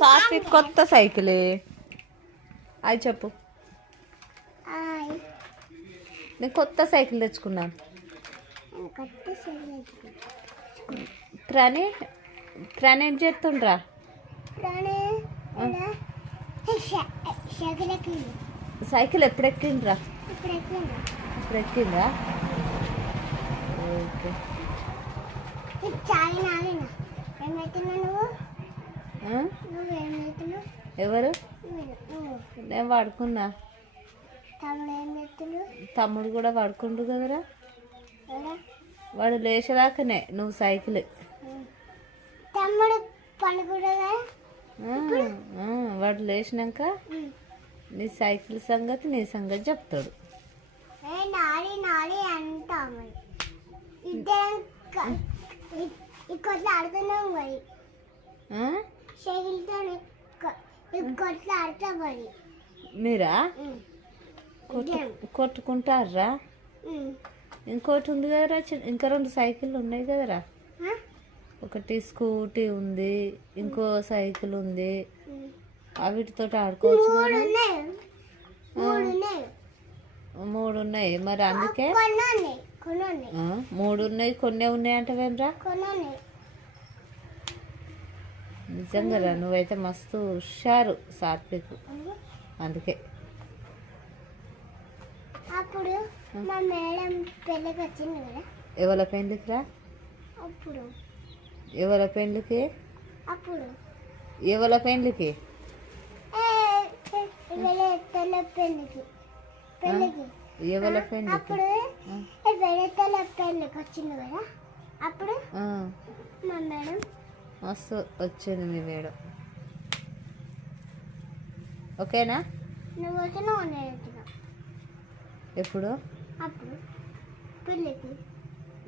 సాత్విక్ కొత్త సైకిలే అది చెప్పు. నేను కొత్త సైకిల్ తెచ్చుకున్నాను. ప్రణయ్ ఏం చేస్తుండ్రా? సైకిల్ ఎప్పుడు ఎక్కిండ్రా? ఇప్పుడు ఎక్కిండ్రా? ఓకే. ఎవరు? నేను వాడుకున్నా. తమ్ముడు కూడా వాడుకుంటు కదరా. వాడు లేచేదాకానే నువ్వు సైకిల్. వాడు లేచినాక నీ సైకిల్ సంగతి నీ సంగతి చెప్తాడు. మీరా కొట్టుకుంటారా? ఇంకోటి ఉంది కదరా, ఇంకా 2 సైకిళ్ళు ఉన్నాయి కదరా. ఒకటి స్కూటీ ఉంది, ఇంకో సైకిల్ ఉంది. వీటితో ఆడుకోవచ్చు. 3 ఉన్నాయి. మరి అందుకే 3 ఉన్నాయి, కొన్ని ఉన్నాయి అంటవేమ్రా? నిజంగా నువ్వైతే మస్తు హుషారు సాత్విక్. అందుకే అప్పుడు మా మేడం పెళ్ళికి వచ్చింది కదా. ఎవరి పెళ్ళికిరా? అప్పుడు ఎవరి పెళ్ళికి? అప్పుడు ఎవరి పెళ్ళికి? పెళ్ళికి ఎవరి పెళ్ళికి? అప్పుడు పెళ్ళికి వచ్చింది కదా. అప్పుడు మా మేడం మస్తు వచ్చింది మీ మేడం. ఓకేనా? నువ్వు వచ్చినావు. ఎప్పుడు? అప్పుడు పెళ్ళికి.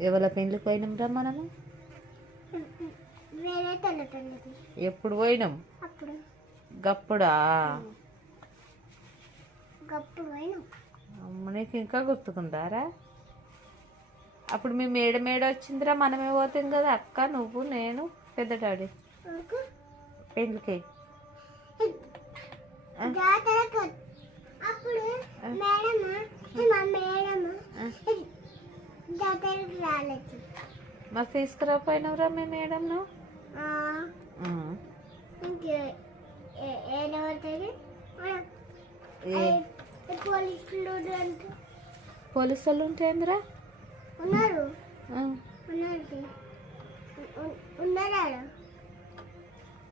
ఎవరి పెళ్ళికి పోయినాంరా మనము? వేరే పెళ్ళికి. ఎప్పుడు పోయినాం? అప్పుడు. గప్పుడా? గప్పుడు పోయినాం. నీకు ఇంకా గుర్తుకుందారా? అప్పుడు మీ మేడ వచ్చిందిరా, మనమే పోతాం కదా. అక్క, నువ్వు, నేను, పెద్ద డాడీ పెళ్ళికి. అప్పుడు మేడం జాతరకి రాలేదు. మరి తీసుకురాపోయినవరా మీ మేడం? పోలీసులు ఉంటేందిరా?